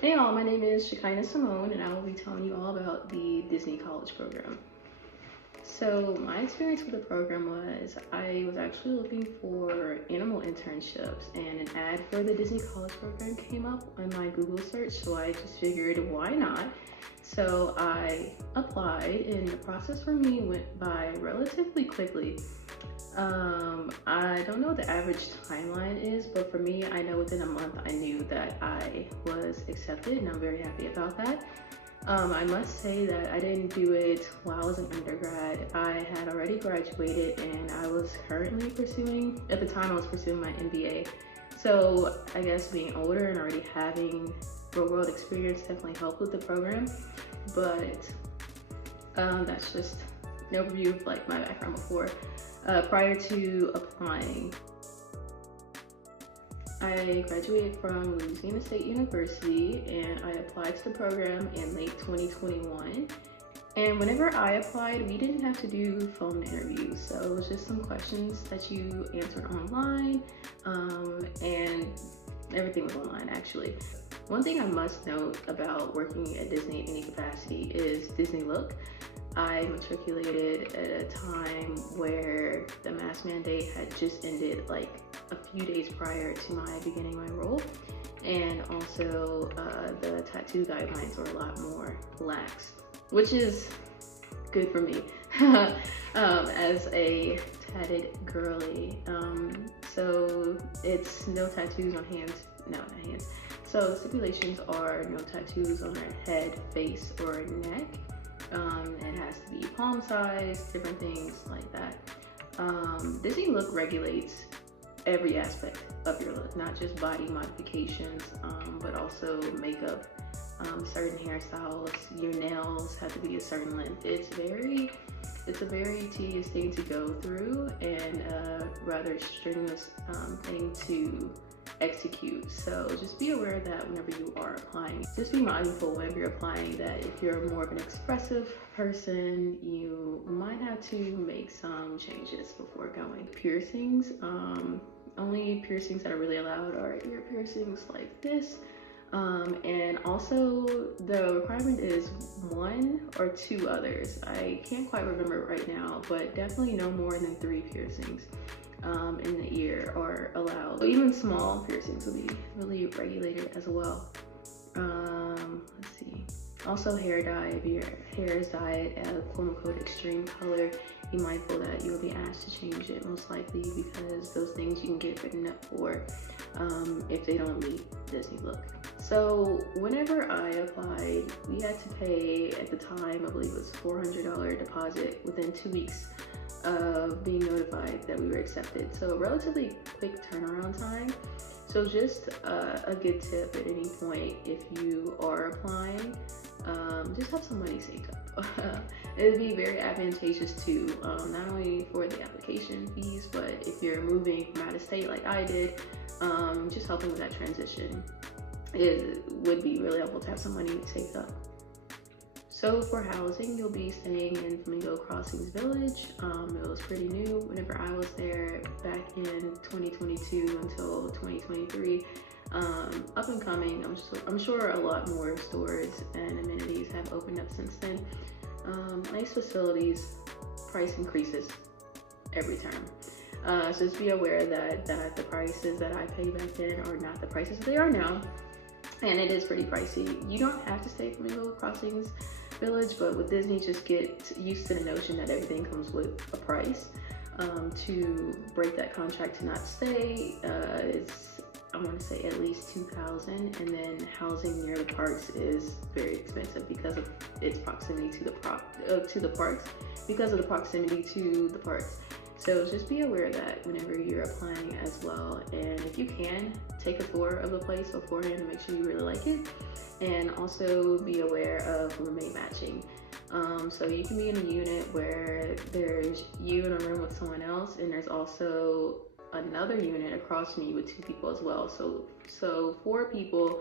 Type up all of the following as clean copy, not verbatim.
Hey y'all, my name is Shekinah Simone and I will be telling you all about the Disney College Program. So my experience with the program was I was actually looking for animal internships and an ad for the Disney College Program came up on my Google search, so I just figured why not. So I applied and the process for me went by relatively quickly. I don't know what the average timeline is, but for me, I know within a month I knew that I was accepted and I'm very happy about that. I must say that I didn't do it while I was an undergrad. I had already graduated and I was currently pursuing, at the time I was pursuing my MBA. So I guess being older and already having real world experience definitely helped with the program. But that's just an overview of like my background before. Prior to applying, I graduated from Louisiana State University and I applied to the program in late 2021. And whenever I applied, we didn't have to do phone interviews. So it was just some questions that you answered online, and everything was online actually. One thing I must note about working at Disney in any capacity is Disney Look. I matriculated at a time where the mask mandate had just ended, like a few days prior to my beginning my role, and also the tattoo guidelines were a lot more lax, which is good for me as a tatted girly. So it's no tattoos on hands, no, not hands. So the stipulations are no tattoos on her head, face, or neck. It has to be palm size, different things like that. Disney Look regulates every aspect of your look, not just body modifications, but also makeup, certain hairstyles. Your nails have to be a certain length. It's a very tedious thing to go through and a rather strenuous thing to execute. So just be aware of that whenever you are applying. Just be mindful whenever you're applying that if you're more of an expressive person, you might have to make some changes before going. Piercings, only piercings that are really allowed are ear piercings like this. And also the requirement is 1 or 2 others. I can't quite remember right now, but definitely no more than 3 piercings in the ear are allowed. So even small piercings will be really regulated as well. Let's see. Also hair dye, if your hair is dyed a quote unquote extreme color, be mindful that you'll be asked to change it most likely, because those things you can get written up for if they don't meet Disney Look. So whenever I applied, we had to pay, at the time, I believe it was $400 deposit within 2 weeks of being notified that we were accepted. So relatively quick turnaround time. So just a good tip at any point if you are applying, just have some money saved up. It would be very advantageous too, not only for the application fees, but if you're moving from out of state like I did, just helping with that transition. It would be really helpful to have some money saved up. So for housing, you'll be staying in Flamingo Crossings Village. It was pretty new whenever I was there back in 2022 until 2023. Up and coming, I'm sure a lot more stores and amenities have opened up since then. Nice facilities, price increases every term. So just be aware that the prices that I paid back then are not the prices they are now. And it is pretty pricey. You don't have to stay at Flamingo Crossings Village, but with Disney, just get used to the notion that everything comes with a price. To break that contract to not stay, it's, I want to say, at least $2,000, and then housing near the parks is very expensive because of its proximity to the parks, because of the proximity to the parks. So just be aware that whenever you're applying as well, and if you can, take a tour of the place beforehand to make sure you really like it, and also be aware of roommate matching. So you can be in a unit where there's you in a room with someone else, and there's also another unit across from you with 2 people as well. So 4 people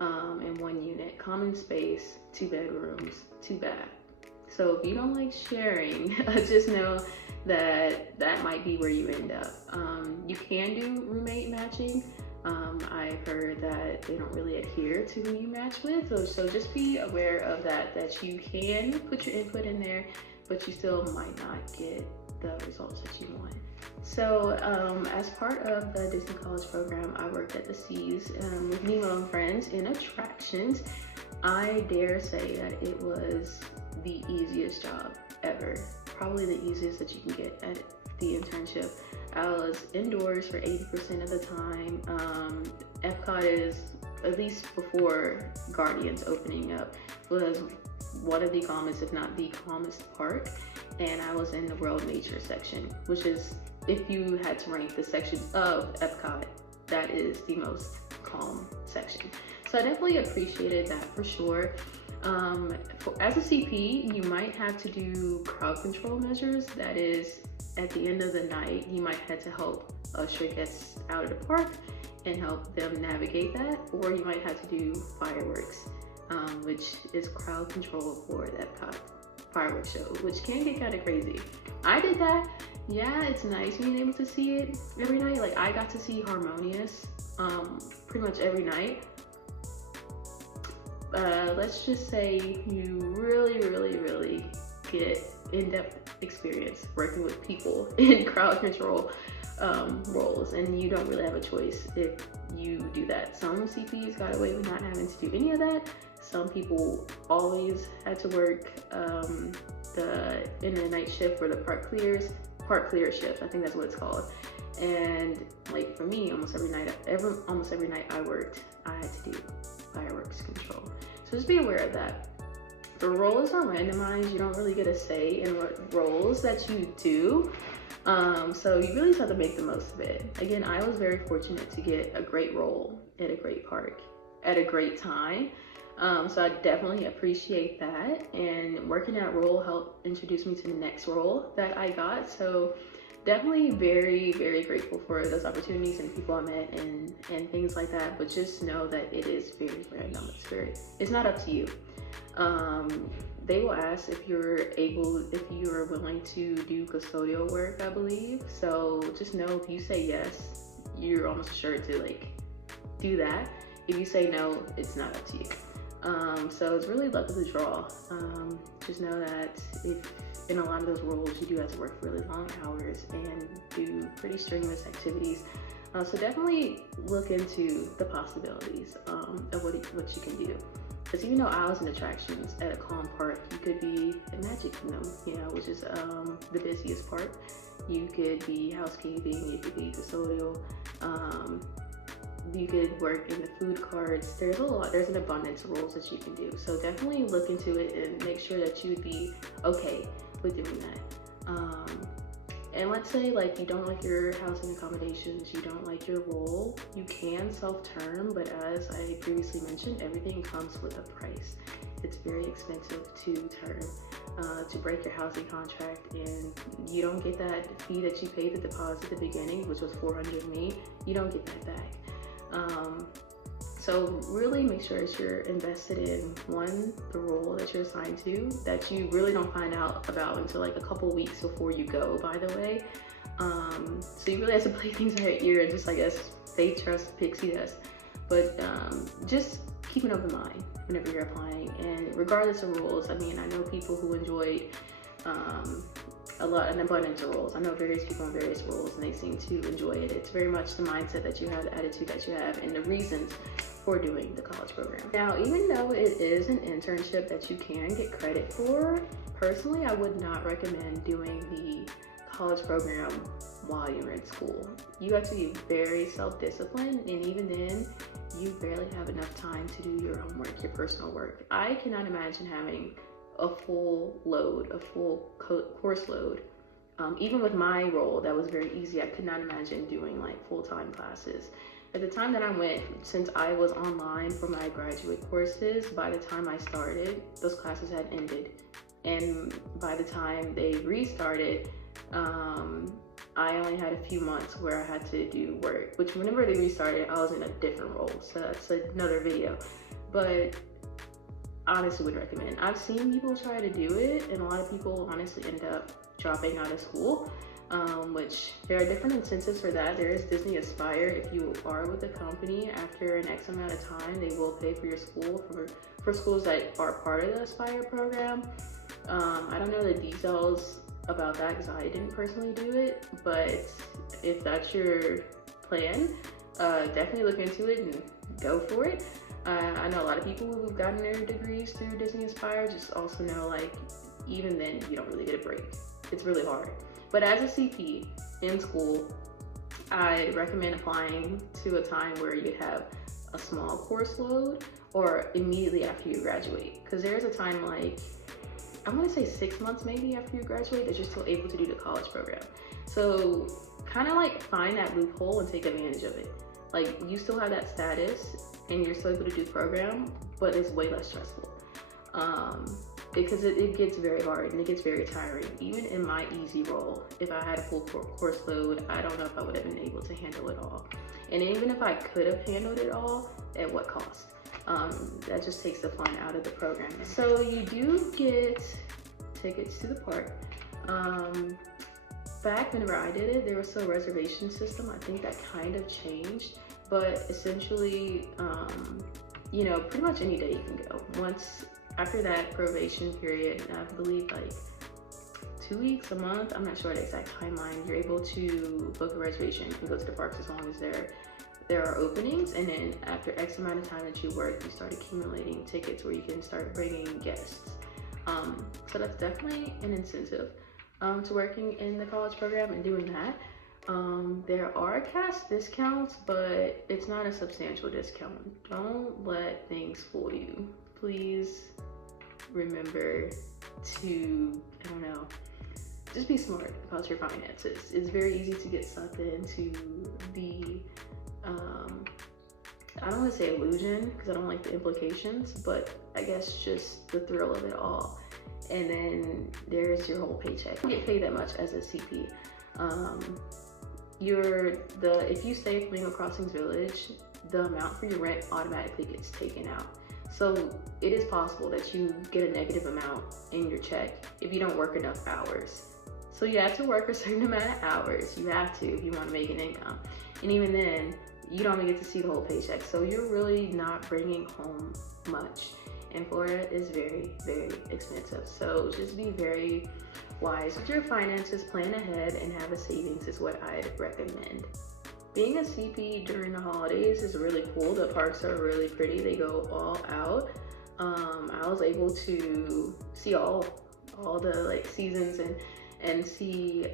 in one unit, common space, 2 bedrooms, 2 baths. So if you don't like sharing, just know that that might be where you end up. You can do roommate matching, I've heard that they don't really adhere to who you match with. So just be aware of that you can put your input in there, but you still might not get the results that you want. So as part of the Disney College program, I worked at the C's with Nemo and Friends in attractions. I dare say that it was the easiest job ever. Probably the easiest that you can get at the internship. I was indoors for 80% of the time. Epcot is, at least before Guardians opening up, was one of the calmest, if not the calmest park. And I was in the World Nature section, which is, if you had to rank the sections of Epcot, that is the most calm section. So I definitely appreciated that for sure. As a CP, you might have to do crowd control measures. That is, at the end of the night, you might have to help usher guests out of the park and help them navigate that, or you might have to do fireworks, which is crowd control for the Epcot fireworks show, which can get kind of crazy. I did that. Yeah, it's nice being able to see it every night. Like, I got to see Harmonious pretty much every night. Let's just say you really get in-depth experience working with people in crowd control roles, and you don't really have a choice if you do that. Some CPs got away with not having to do any of that. Some people always had to work in the night shift for the park clear shift. I think that's what it's called. And like for me, almost every night I worked, I had to do fireworks control. So just be aware of that. The roles are randomized. You don't really get a say in what roles that you do. So you really just have to make the most of it. Again, I was very fortunate to get a great role at a great park at a great time. So I definitely appreciate that. And working that role helped introduce me to the next role that I got. So definitely very grateful for those opportunities and people I met and things like that. But just know that it is very random. It's not up to you. They will ask if you are willing to do custodial work, I believe. So just know, if you say yes, you're almost sure to like do that. If you say no, it's not up to you. So it's really luck of the draw. Just know that if in a lot of those roles, you do have to work really long hours and do pretty strenuous activities. So definitely look into the possibilities of what you can do. Because even though I was in attractions at a calm park, you could be at Magic Kingdom, which is the busiest part. You could be housekeeping, you could be custodial, you could work in the food carts. There's an abundance of roles that you can do. So definitely look into it and make sure that you would be okay with doing that. And let's say like you don't like your housing accommodations, you don't like your role, you can self-term, but as I previously mentioned, everything comes with a price. It's very expensive to term, to break your housing contract, and you don't get that fee that you paid the deposit at the beginning, which was $400 me, you don't get that back. So really make sure that you're invested in, one, the role that you're assigned to, that you really don't find out about until like a couple weeks before you go, by the way. So you really have to play things by ear and just, I guess, faith, trust, pixie dust. But just keep an open mind whenever you're applying. And regardless of roles, I mean, I know people who enjoyed an abundance of roles. I know various people in various roles and they seem to enjoy it. It's very much the mindset that you have, the attitude that you have, and the reasons for doing the college program. Now, even though it is an internship that you can get credit for, personally, I would not recommend doing the college program while you're in school. You have to be very self-disciplined, and even then, you barely have enough time to do your homework, your personal work. I cannot imagine having a full course load. Even with my role, that was very easy. I could not imagine doing like full-time classes. At the time that I went, since I was online for my graduate courses, by the time I started, those classes had ended. And by the time they restarted, I only had a few months where I had to do work, which whenever they restarted, I was in a different role. So that's another video. But honestly would recommend. I've seen people try to do it, and a lot of people honestly end up dropping out of school. which there are different incentives for that. There is Disney Aspire. If you are with a company after an X amount of time, they will pay for your school for schools that are part of the Aspire program. I don't know the details about that because I didn't personally do it, but if that's your plan, definitely look into it and go for it. I know a lot of people who've gotten their degrees through Disney Aspire, just also know like even then you don't really get a break. It's really hard. But as a CP in school, I recommend applying to a time where you have a small course load or immediately after you graduate. Because there's a time like, I want to say 6 months maybe after you graduate that you're still able to do the college program. So kind of like find that loophole and take advantage of it. Like you still have that status and you're still able to do program, but it's way less stressful. Because it gets very hard and it gets very tiring. Even in my easy role, if I had a full course load, I don't know if I would have been able to handle it all. And even if I could have handled it all, at what cost? That just takes the fun out of the program. So you do get tickets to the park. Back whenever I did it, there was still a reservation system. I think that kind of changed, but essentially, you know, pretty much any day you can go. After that probation period, I believe like 2 weeks, a month, I'm not sure the exact timeline, you're able to book a reservation and go to the parks as long as there are openings. And then after X amount of time that you work, you start accumulating tickets where you can start bringing guests. So that's definitely an incentive to working in the college program and doing that. There are cash discounts, but it's not a substantial discount. Don't let things fool you. Please remember to, I don't know, just be smart about your finances. It's very easy to get sucked into the, I don't want to say illusion because I don't like the implications, but I guess just the thrill of it all. And then there's your whole paycheck. You don't get paid that much as a CP. If you stay at Flamingo Crossings Village, the amount for your rent automatically gets taken out. So it is possible that you get a negative amount in your check if you don't work enough hours. So you have to work a certain amount of hours. You have to if you want to make an income. And even then, you don't even get to see the whole paycheck. So you're really not bringing home much. And Florida is very, very expensive. So just be very wise with your finances, plan ahead, and have a savings is what I'd recommend. Being a CP during the holidays is really cool. The parks are really pretty. They go all out. I was able to see all the like seasons and see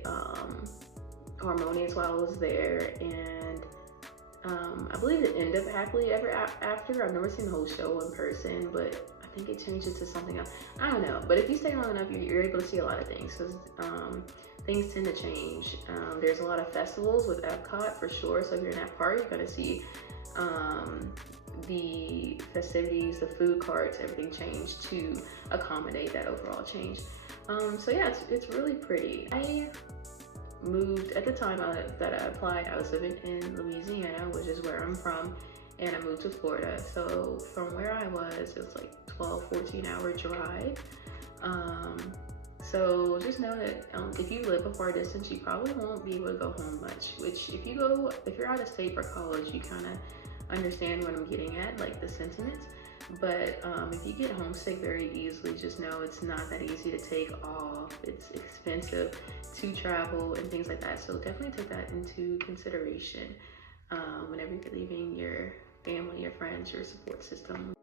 Harmonious while I was there. And I believe it ended up Happily Ever After. I've never seen the whole show in person, but I think it changed it to something else. I don't know. But if you stay long enough, you're able to see a lot of things. So, things tend to change. There's a lot of festivals with Epcot for sure. So if you're in that park, you're gonna see the festivities, the food carts, everything change to accommodate that overall change. So yeah, it's really pretty. I moved at the time that I applied. I was living in Louisiana, which is where I'm from, and I moved to Florida. So from where I was, it was like 12-14 hour drive. So just know that if you live a far distance, you probably won't be able to go home much, which if you're out of state for college, you kind of understand what I'm getting at, like the sentiments. But if you get homesick very easily, just know it's not that easy to take off. It's expensive to travel and things like that. So definitely take that into consideration whenever you're leaving your family, your friends, your support system.